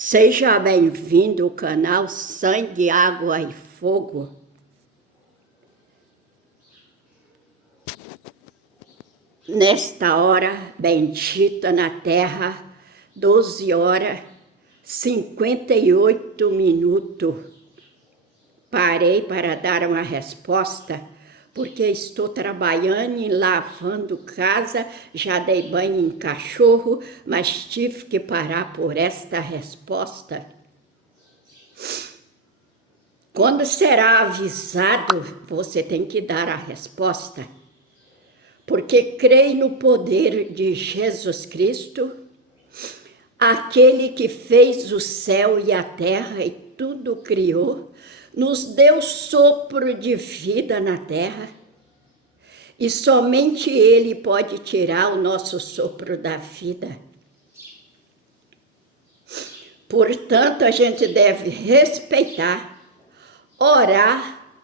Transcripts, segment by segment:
Seja bem-vindo ao canal Sangue, Água e Fogo. Nesta hora bendita na terra, 12 horas, 58 minutos. Parei para dar uma resposta, porque estou trabalhando e lavando casa, já dei banho em cachorro, mas tive que parar por esta resposta. Quando será avisado, você tem que dar a resposta. Porque creio no poder de Jesus Cristo, aquele que fez o céu e a terra e tudo criou, nos deu sopro de vida na terra, e somente Ele pode tirar o nosso sopro da vida. Portanto, a gente deve respeitar, orar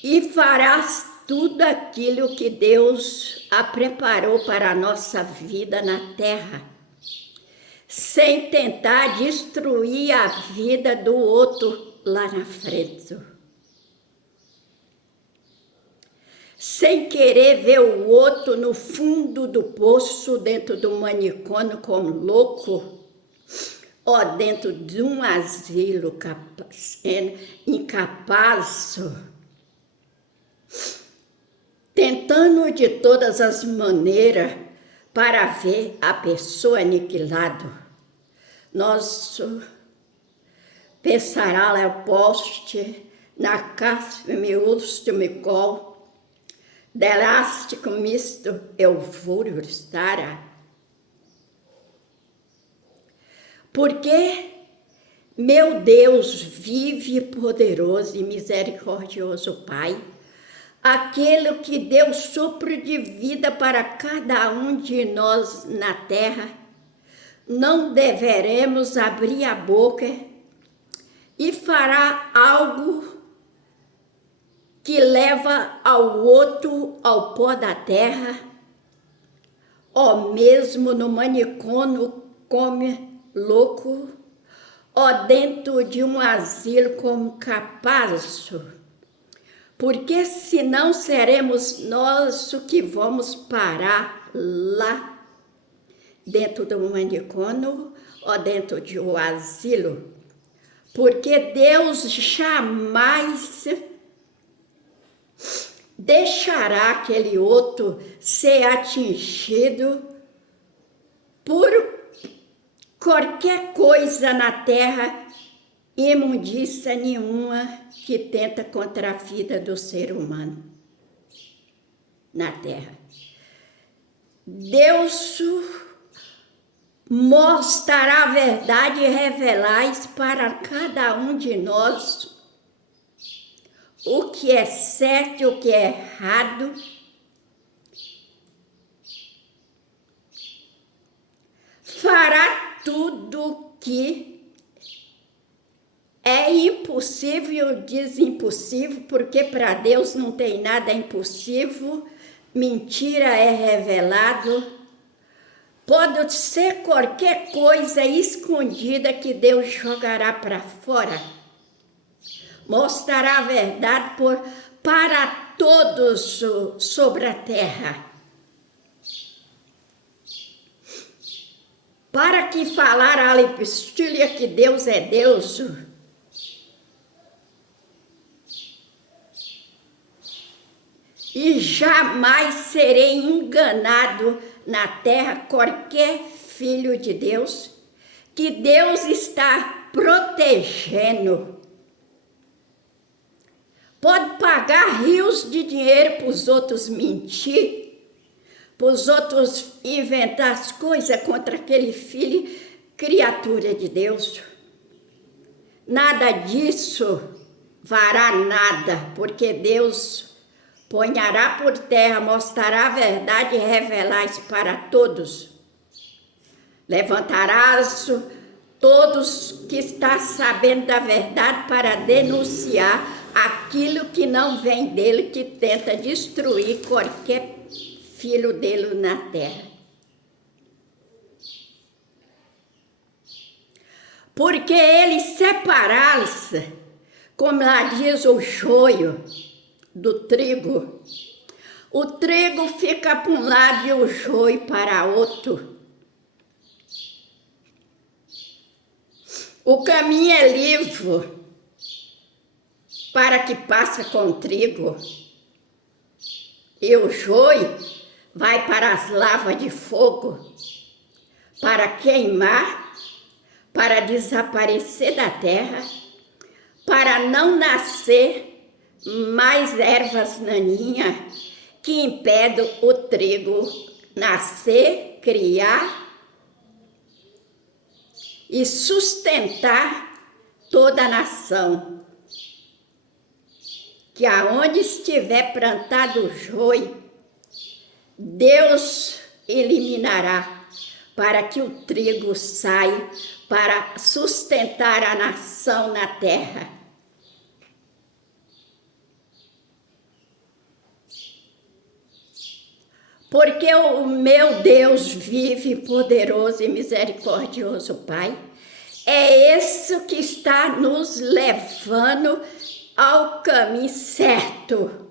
e farás tudo aquilo que Deus a preparou para a nossa vida na terra, sem tentar destruir a vida do outro lá na frente. Sem querer ver o outro no fundo do poço, dentro do manicômio como louco, ou dentro de um asilo incapaz, tentando de todas as maneiras para ver a pessoa aniquilada. Nosso pensará é o poste, na casa me usto me col, delástico misto eu fúrio estará. Porque meu Deus vive poderoso e misericordioso Pai, aquele que deu sopro de vida para cada um de nós na terra, não deveremos abrir a boca e fará algo que leva ao outro ao pó da terra, ou mesmo no manicômio como louco, ou dentro de um asilo como capaz, porque senão seremos nós que vamos parar lá dentro do manicômio ou dentro de um asilo, porque Deus jamais deixará aquele outro ser atingido por qualquer coisa na terra, imundícia nenhuma que tenta contra a vida do ser humano na terra. Deus mostrará a verdade e revelar para cada um de nós o que é certo e o que é errado. Fará tudo que é impossível, diz impossível, porque para Deus não tem nada impossível, mentira é revelado. Pode ser qualquer coisa escondida que Deus jogará para fora. Mostrará a verdade para todos sobre a terra. Para que falar a epistília que Deus é Deus, e jamais serei enganado na terra qualquer filho de Deus, que Deus está protegendo. Pode pagar rios de dinheiro para os outros mentir, para os outros inventar as coisas contra aquele filho, criatura de Deus. Nada disso fará nada, porque Deus ponhará por terra, mostrará a verdade e revelará para todos. Levantarás todos que estão sabendo da verdade para denunciar aquilo que não vem dele, que tenta destruir qualquer filho dele na terra. porque ele separasse, como lá diz o joio do trigo. O trigo fica para um lado e o joio para outro. O caminho é livre para que passe com o trigo. E o joio vai para as lavas de fogo, para queimar, para desaparecer da terra, para não nascer mais ervas daninhas que impedem o trigo nascer, criar e sustentar toda a nação. Que aonde estiver plantado o joio, Deus eliminará, para que o trigo saia, para sustentar a nação na terra. Porque o meu Deus vive, poderoso e misericordioso, Pai. É esse que está nos levando ao caminho certo.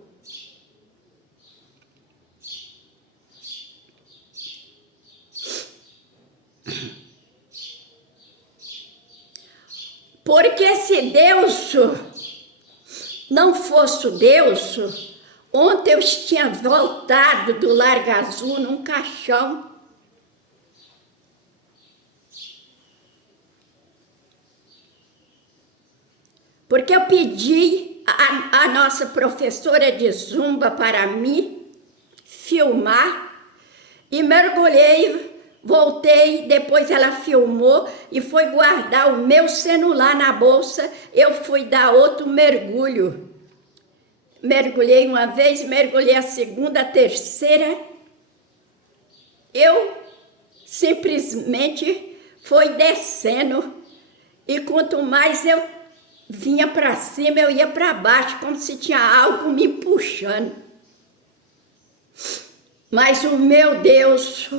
Porque se Deus não fosse Deus, ontem eu tinha voltado do Largo Azul num caixão. Porque eu pedi a nossa professora de zumba para mim filmar e mergulhei, voltei, depois ela filmou e foi guardar o meu celular na bolsa, eu fui dar outro mergulho. Mergulhei uma vez, mergulhei a segunda, a terceira, eu simplesmente fui descendo e quanto mais eu vinha para cima, eu ia para baixo, como se tinha algo me puxando. Mas o meu Deus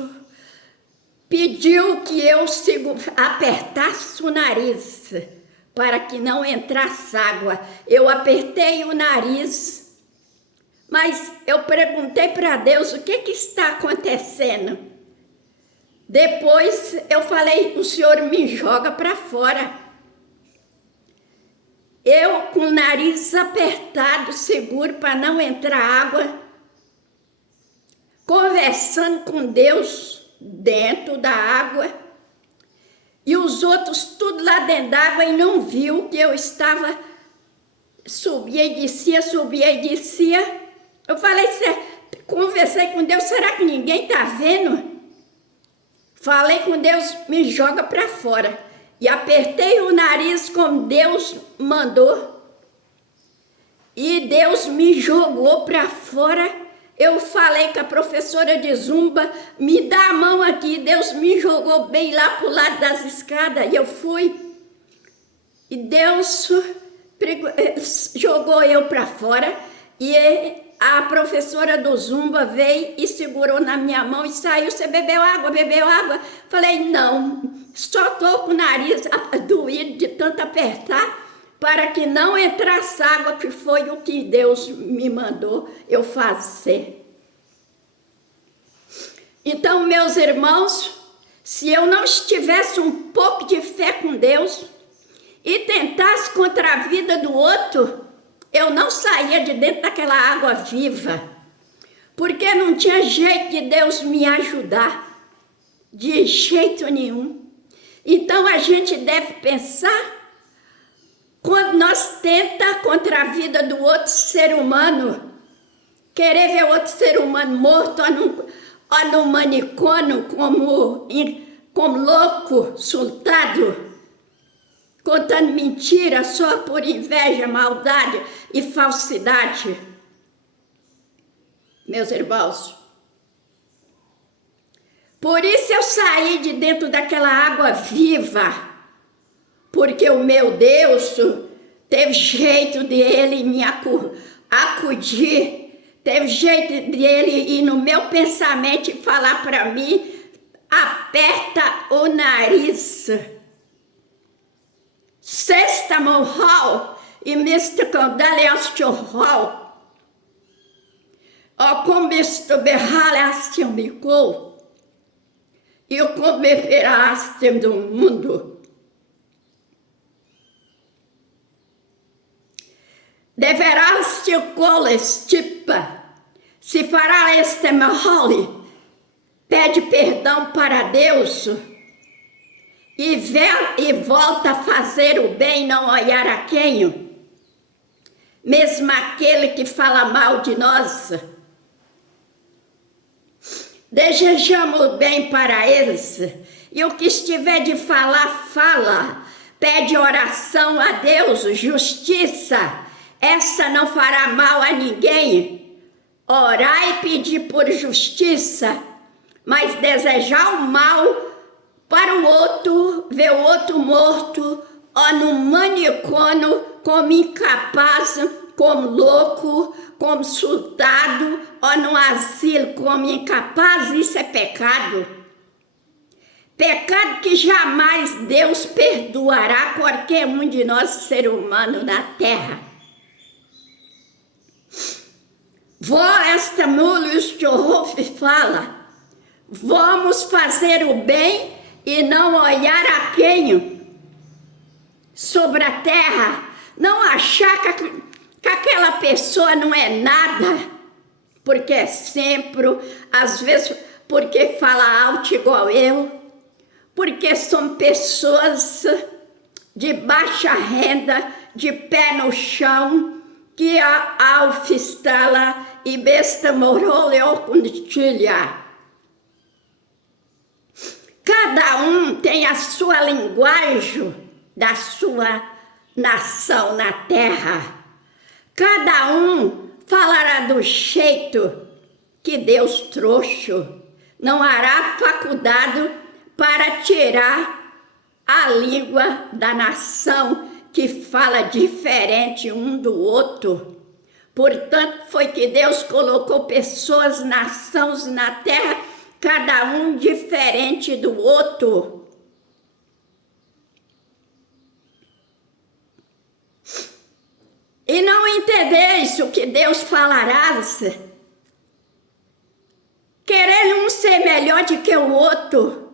pediu que eu apertasse o nariz, para que não entrasse água. Eu apertei o nariz, mas eu perguntei para Deus, o que está acontecendo? Depois eu falei, o Senhor me joga para fora. Eu com o nariz apertado, seguro para não entrar água, conversando com Deus dentro da água, e os outros tudo lá dentro d'água e não viu que eu estava, subia e descia, subia e descia. Eu falei, conversei com Deus, será que ninguém está vendo? Falei com Deus, me joga para fora. E apertei o nariz como Deus mandou. E Deus me jogou para fora. Eu falei com a professora de zumba, me dá a mão aqui. Deus me jogou bem lá pro lado das escadas. E eu fui. E Deus jogou eu para fora. E a professora do zumba veio e segurou na minha mão e saiu. Você bebeu água? Bebeu água? Falei, não. Só estou com o nariz doído de tanto apertar para que não entrasse água, que foi o que Deus me mandou eu fazer. Então, meus irmãos, se eu não estivesse um pouco de fé com Deus e tentasse contra a vida do outro, eu não saía de dentro daquela água viva, porque não tinha jeito de Deus me ajudar, de jeito nenhum. Então a gente deve pensar, quando nós tentamos contra a vida do outro ser humano, querer ver outro ser humano morto ou no manicômio como louco, surtado, contando mentira só por inveja, maldade e falsidade. Meus irmãos, por isso eu saí de dentro daquela água viva, porque o meu Deus teve jeito de ele me acudir, teve jeito de ele ir no meu pensamento e falar para mim, aperta o nariz. hall e Mr. Candale Astion Hall. O com Mr. Behale Astion Bicou. E o com Bepera Astion do mundo. Deverá Astion Coles Tipa. Se fará este Mahali. Pede perdão para Deus. E volta a fazer o bem, não olhar a quem, mesmo aquele que fala mal de nós. Desejamos o bem para eles, e o que estiver de falar, fala. Pede oração a Deus, justiça, essa não fará mal a ninguém. Orar e pedir por justiça, mas desejar o mal para o outro, ver o outro morto, ou no manicômio, como incapaz, como louco, como surtado, ou no asilo como incapaz, isso é pecado. Pecado que jamais Deus perdoará qualquer um de nós, ser humano, na terra. Esta mulher fala, vamos fazer o bem e não olhar a quem sobre a terra, não achar que aquela pessoa não é nada, porque é sempre, às vezes, porque fala alto igual eu, porque são pessoas de baixa renda, de pé no chão, que a alfistala e besta morou com tilha. Cada um tem a sua linguagem da sua nação na terra. Cada um falará do jeito que Deus trouxe. Não hará faculdade para tirar a língua da nação que fala diferente um do outro. Portanto, foi que Deus colocou pessoas, nações na terra, cada um diferente do outro. E não entendeis o que Deus falará, querendo um ser melhor do que o outro,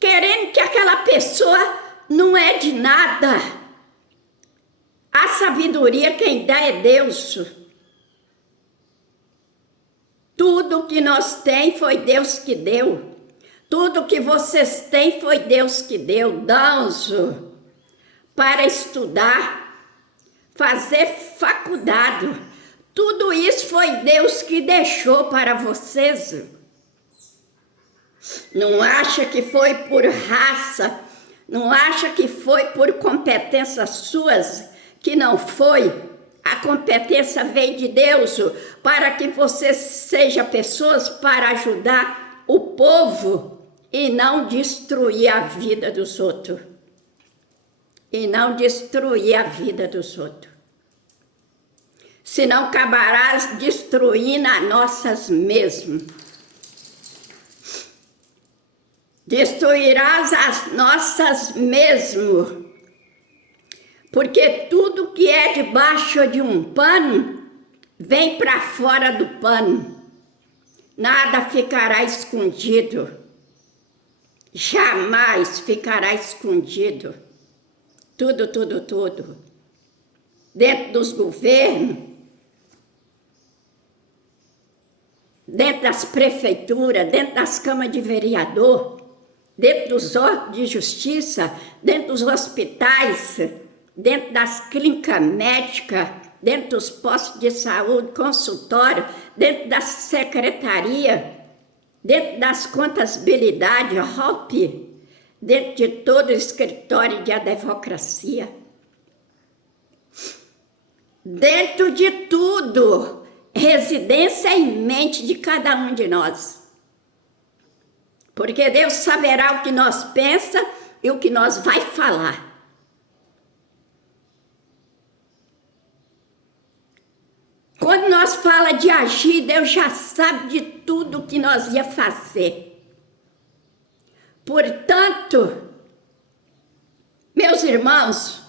querendo que aquela pessoa não é de nada. A sabedoria quem dá é Deus. Tudo que nós tem foi Deus que deu. Tudo que vocês têm foi Deus que deu. Dons para estudar, fazer faculdade. Tudo isso foi Deus que deixou para vocês. Não acha que foi por raça, não acha que foi por competências suas, que não foi. A competência veio de Deus para que você seja pessoas para ajudar o povo e não destruir a vida dos outros. E não destruir a vida dos outros. Senão acabarás destruindo as nossas mesmo. Destruirás as nossas mesmo. Porque tudo que é debaixo de um pano, vem para fora do pano. Nada ficará escondido. Jamais ficará escondido. Tudo. Dentro dos governos, dentro das prefeituras, dentro das câmaras de vereador, dentro dos órgãos de justiça, dentro dos hospitais, dentro das clínicas médicas, dentro dos postos de saúde, consultório, dentro da secretaria, dentro das contabilidades, HOP, dentro de todo o escritório de advocacia. Dentro de tudo, residência em mente de cada um de nós. Porque Deus saberá o que nós pensa e o que nós vai falar. Quando nós fala de agir, Deus já sabe de tudo que nós ia fazer. Portanto, meus irmãos,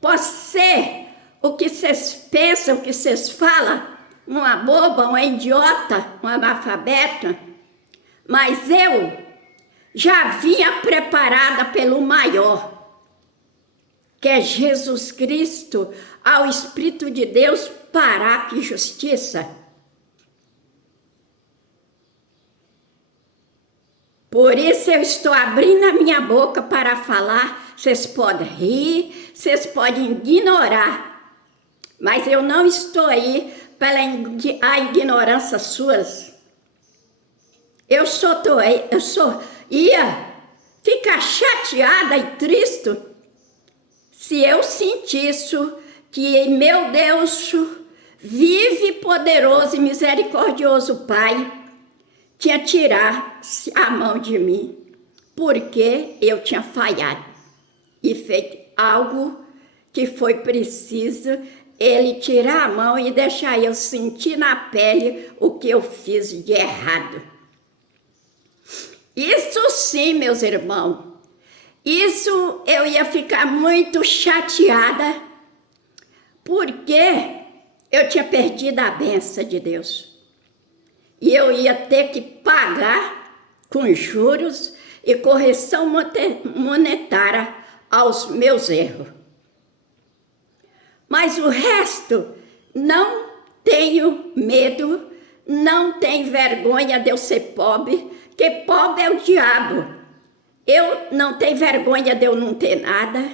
Pode ser o que vocês pensam, o que vocês falam, uma boba, uma idiota, uma analfabeta, mas eu já vinha preparada pelo maior, que é Jesus Cristo, ao Espírito de Deus, para que justiça. Por isso eu estou abrindo a minha boca para falar. Vocês podem rir, vocês podem ignorar, mas eu não estou aí pela ignorância suas. Eu ia ficar chateada e triste se eu sentisse que meu Deus vive, poderoso e misericordioso Pai tinha tirado a mão de mim, porque eu tinha falhado e feito algo que foi preciso Ele tirar a mão e deixar eu sentir na pele o que eu fiz de errado. Isso sim, meus irmãos, isso eu ia ficar muito chateada, porque eu tinha perdido a bênção de Deus. E eu ia ter que pagar com juros e correção monetária aos meus erros. Mas o resto, não tenho medo, não tenho vergonha de eu ser pobre, porque pobre é o diabo. Eu não tenho vergonha de eu não ter nada,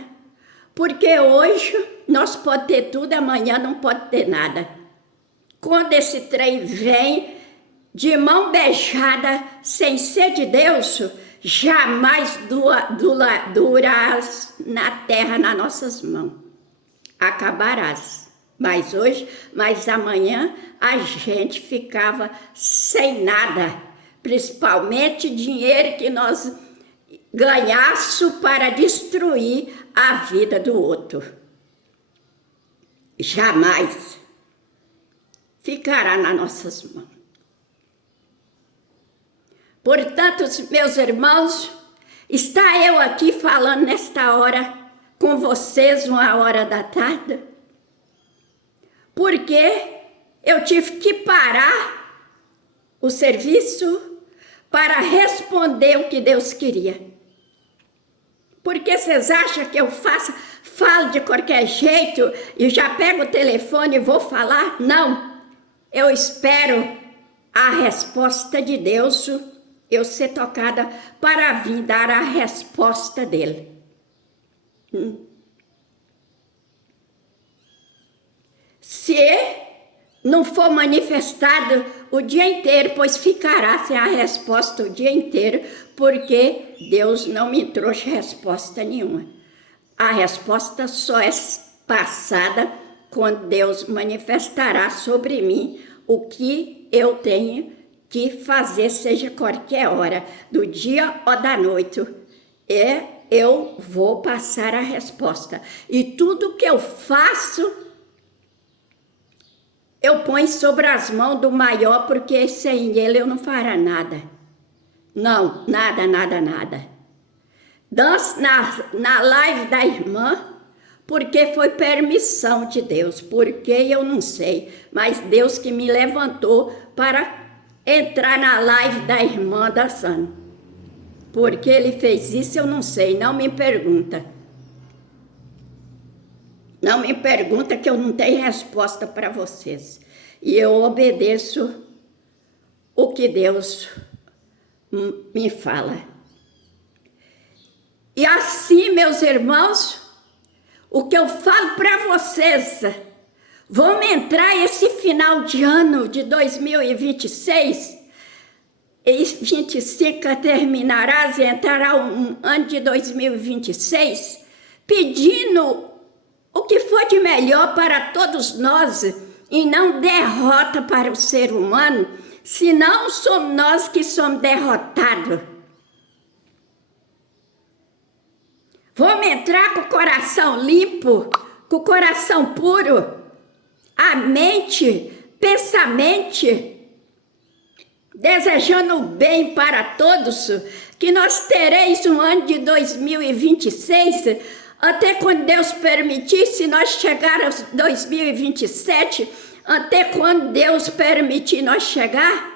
porque hoje nós podemos ter tudo, amanhã não pode ter nada. Quando esse trem vem de mão beijada, sem ser de Deus, jamais durarás na terra nas nossas mãos. Acabarás. Mas hoje, mas amanhã, a gente ficava sem nada. Principalmente dinheiro que nós ganhássemos para destruir a vida do outro. Jamais ficará nas nossas mãos. Portanto, meus irmãos, está eu aqui falando nesta hora com vocês, 1h da tarde, porque eu tive que parar o serviço para responder o que Deus queria. Porque vocês acham que eu falo de qualquer jeito e já pego o telefone e vou falar? Não, eu espero a resposta de Deus, eu ser tocada para vir dar a resposta dele. Se não for manifestado o dia inteiro, pois ficará sem a resposta o dia inteiro, porque Deus não me trouxe resposta nenhuma. A resposta só é passada quando Deus manifestará sobre mim o que eu tenho que fazer, seja qualquer hora, do dia ou da noite, eu vou passar a resposta. E tudo que eu faço, eu ponho sobre as mãos do maior, porque sem ele eu não fará nada. Não, nada, nada, nada. Danço na live da irmã, porque foi permissão de Deus, porque eu não sei, mas Deus que me levantou para entrar na live da irmã dançando. Porque ele fez isso, eu não sei, não me pergunta. Não me pergunta, que eu não tenho resposta para vocês. E eu obedeço o que Deus me fala. E assim, meus irmãos, o que eu falo para vocês, vamos entrar esse final de ano de 2026, e 25 terminarás e entrará um ano de 2026, pedindo o que for de melhor para todos nós, e não derrota para o ser humano, senão somos nós que somos derrotados. Vamos entrar com o coração limpo, com o coração puro, a mente, pensamento, desejando o bem para todos, que nós tereis um ano de 2026, até quando Deus permitir, se nós chegarmos a 2027, até quando Deus permitir nós chegar,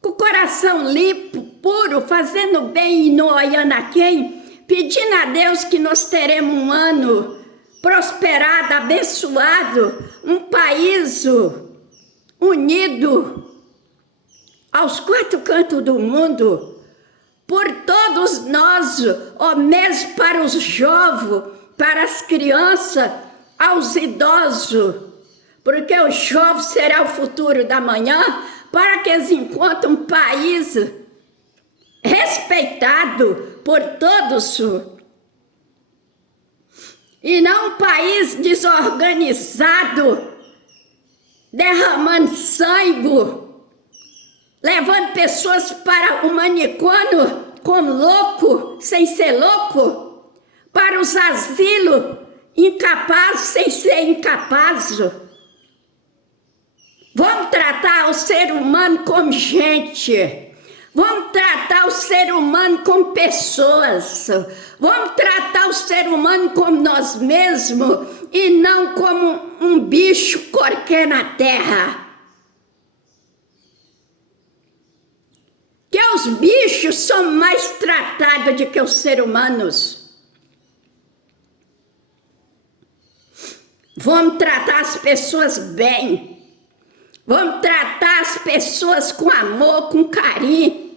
com o coração limpo, puro, fazendo bem e não olhando a quem, pedindo a Deus que nós teremos um ano prosperado, abençoado, um país unido aos quatro cantos do mundo, por todos nós, ou mesmo para os jovens, para as crianças, aos idosos, porque o jovem será o futuro da manhã, para que eles encontrem um país respeitado por todos, e não um país desorganizado, derramando sangue, levando pessoas para o manicômio como louco, sem ser louco, para os asilos incapazes, sem ser incapazes. Vamos tratar o ser humano como gente. Vamos tratar o ser humano como pessoas. Vamos tratar o ser humano como nós mesmos e não como um bicho qualquer na terra. Que os bichos são mais tratados do que os seres humanos. Vamos tratar as pessoas bem. Vamos tratar as pessoas com amor, com carinho.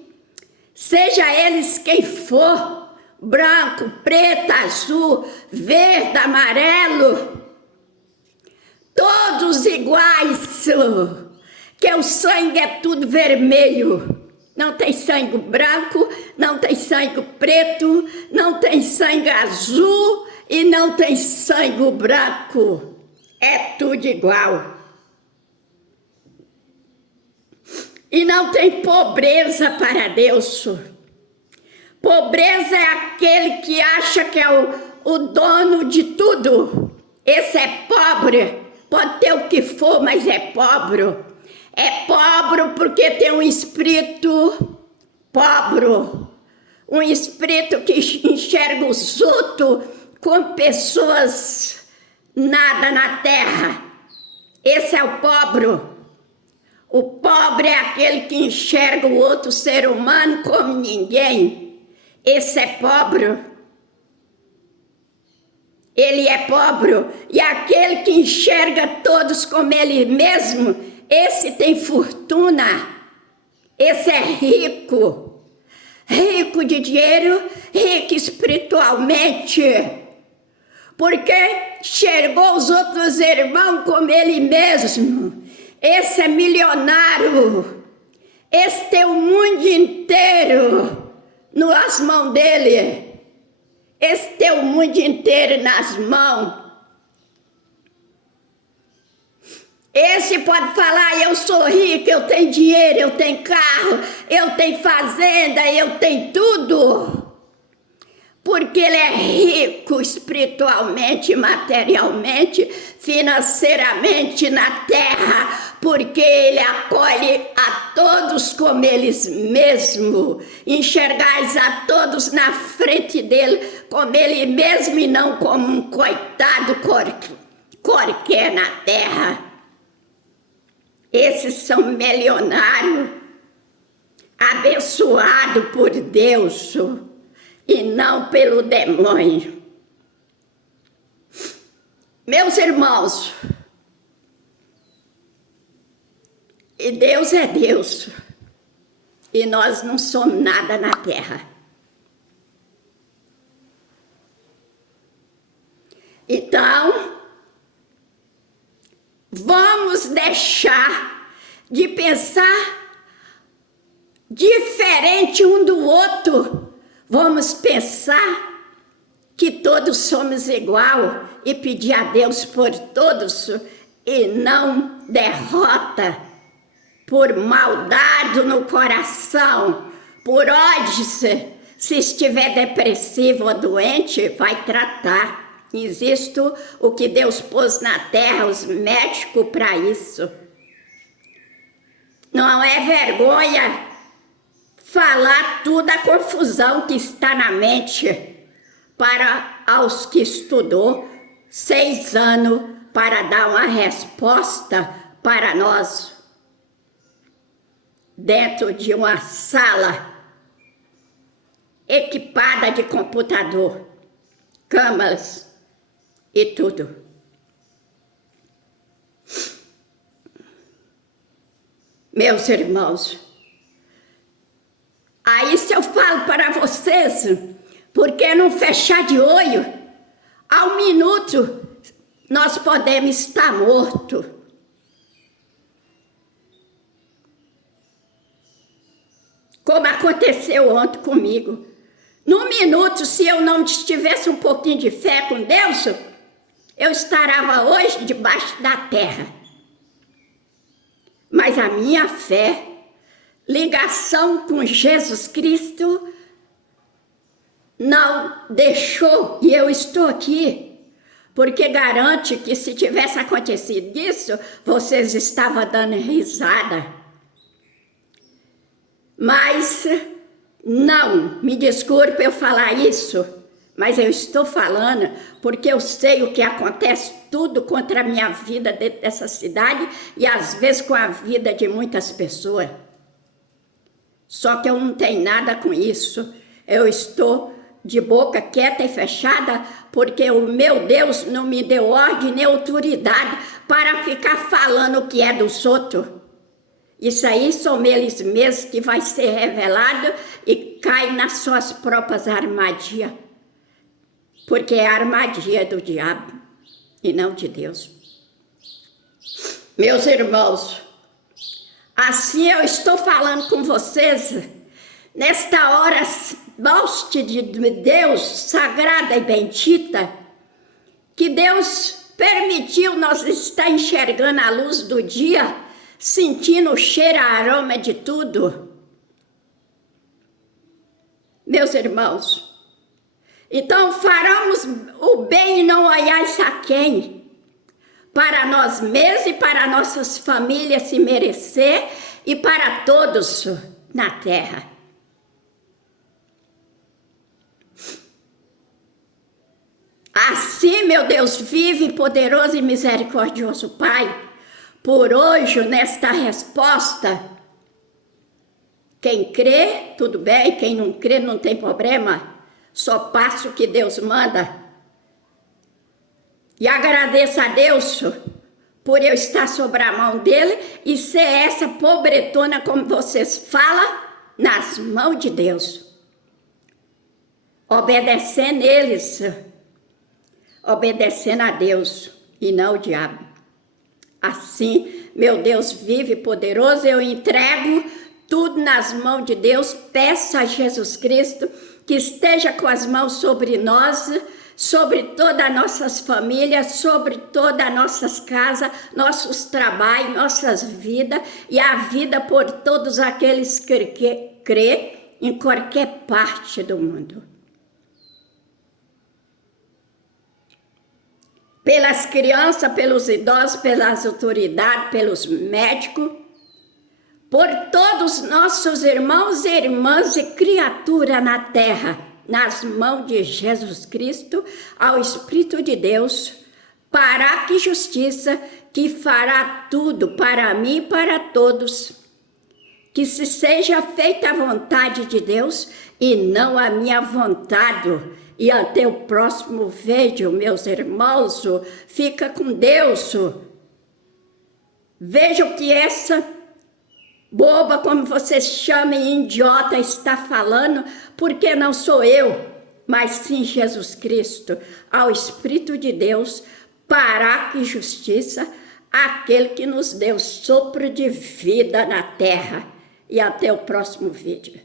Seja eles quem for, branco, preto, azul, verde, amarelo, todos iguais, que o sangue é tudo vermelho. Não tem sangue branco, não tem sangue preto, não tem sangue azul e não tem sangue branco. É tudo igual. E não tem pobreza para Deus. Pobreza é aquele que acha que é o dono de tudo. Esse é pobre, pode ter o que for, mas é pobre. É pobre porque tem um espírito pobre. Um espírito que enxerga os outros como pessoas nada na terra. Esse é o pobre. O pobre é aquele que enxerga o outro ser humano como ninguém. Esse é pobre. Ele é pobre. E aquele que enxerga todos como ele mesmo, esse tem fortuna. Esse é rico. Rico de dinheiro, rico espiritualmente. Porque enxergou os outros irmãos como ele mesmo. Esse é milionário. Esse tem o mundo inteiro nas mãos dele. Esse tem o mundo inteiro nas mãos. Esse pode falar, eu sou rico, eu tenho dinheiro, eu tenho carro, eu tenho fazenda, eu tenho tudo. Porque ele é rico espiritualmente, materialmente, financeiramente na terra, porque ele acolhe a todos como eles mesmos, enxergais a todos na frente dele como ele mesmo e não como um coitado qualquer na terra. Esses são milionários, abençoados por Deus, e não pelo demônio. Meus irmãos, e Deus é Deus, e nós não somos nada na terra. Então, vamos deixar de pensar diferente um do outro. Vamos pensar que todos somos igual e pedir a Deus por todos e não derrota por maldade no coração, por ódio. Se estiver depressivo ou doente, vai tratar. Existe o que Deus pôs na terra, os médicos para isso. Não é vergonha falar toda a confusão que está na mente, para aos que estudou 6 anos para dar uma resposta para nós dentro de uma sala equipada de computador, câmeras e tudo. Meus irmãos, aí se eu falo para vocês, porque não fechar de olho, ao minuto nós podemos estar mortos. Como aconteceu ontem comigo. Num minuto, se eu não tivesse um pouquinho de fé com Deus, eu estaria hoje debaixo da terra. Mas a minha fé, ligação com Jesus Cristo, não deixou e eu estou aqui. Porque garante que se tivesse acontecido isso, vocês estavam dando risada. Mas não, me desculpe eu falar isso, mas eu estou falando porque eu sei o que acontece tudo contra a minha vida dentro dessa cidade e às vezes com a vida de muitas pessoas. Só que eu não tenho nada com isso, eu estou de boca quieta e fechada porque o meu Deus não me deu ordem nem autoridade para ficar falando o que é dos outros. Isso aí são eles mesmos que vai ser revelado e cai nas suas próprias armadilhas. Porque é a armadilha do diabo e não de Deus. Meus irmãos, assim eu estou falando com vocês, nesta hora, hoste de Deus, sagrada e bendita, que Deus permitiu nós estar enxergando a luz do dia, sentindo o cheiro, aroma de tudo. Meus irmãos, então faremos o bem e não olhais a quem, para nós mesmos e para nossas famílias se merecer e para todos na terra. Assim, meu Deus vive, poderoso e misericordioso Pai, por hoje, nesta resposta, quem crê, tudo bem, quem não crê, não tem problema, só passa o que Deus manda. E agradeço a Deus por eu estar sobre a mão dele e ser essa pobretona, como vocês falam, nas mãos de Deus. Obedecendo eles, obedecendo a Deus e não ao diabo. Assim, meu Deus vive poderoso, eu entrego tudo nas mãos de Deus, peço a Jesus Cristo que esteja com as mãos sobre nós, sobre todas as nossas famílias, sobre todas as nossas casas, nossos trabalhos, nossas vidas e a vida por todos aqueles que crê em qualquer parte do mundo. Pelas crianças, pelos idosos, pelas autoridades, pelos médicos, por todos nossos irmãos e irmãs e criaturas na terra, nas mãos de Jesus Cristo, ao Espírito de Deus, para que justiça, que fará tudo para mim e para todos, que se seja feita a vontade de Deus e não a minha vontade. E até o próximo vídeo, meus irmãos, fica com Deus. Vejam que essa boba, como vocês chamam, idiota, está falando, porque não sou eu, mas sim Jesus Cristo, ao Espírito de Deus, para que justiça, aquele que nos deu sopro de vida na terra. E até o próximo vídeo.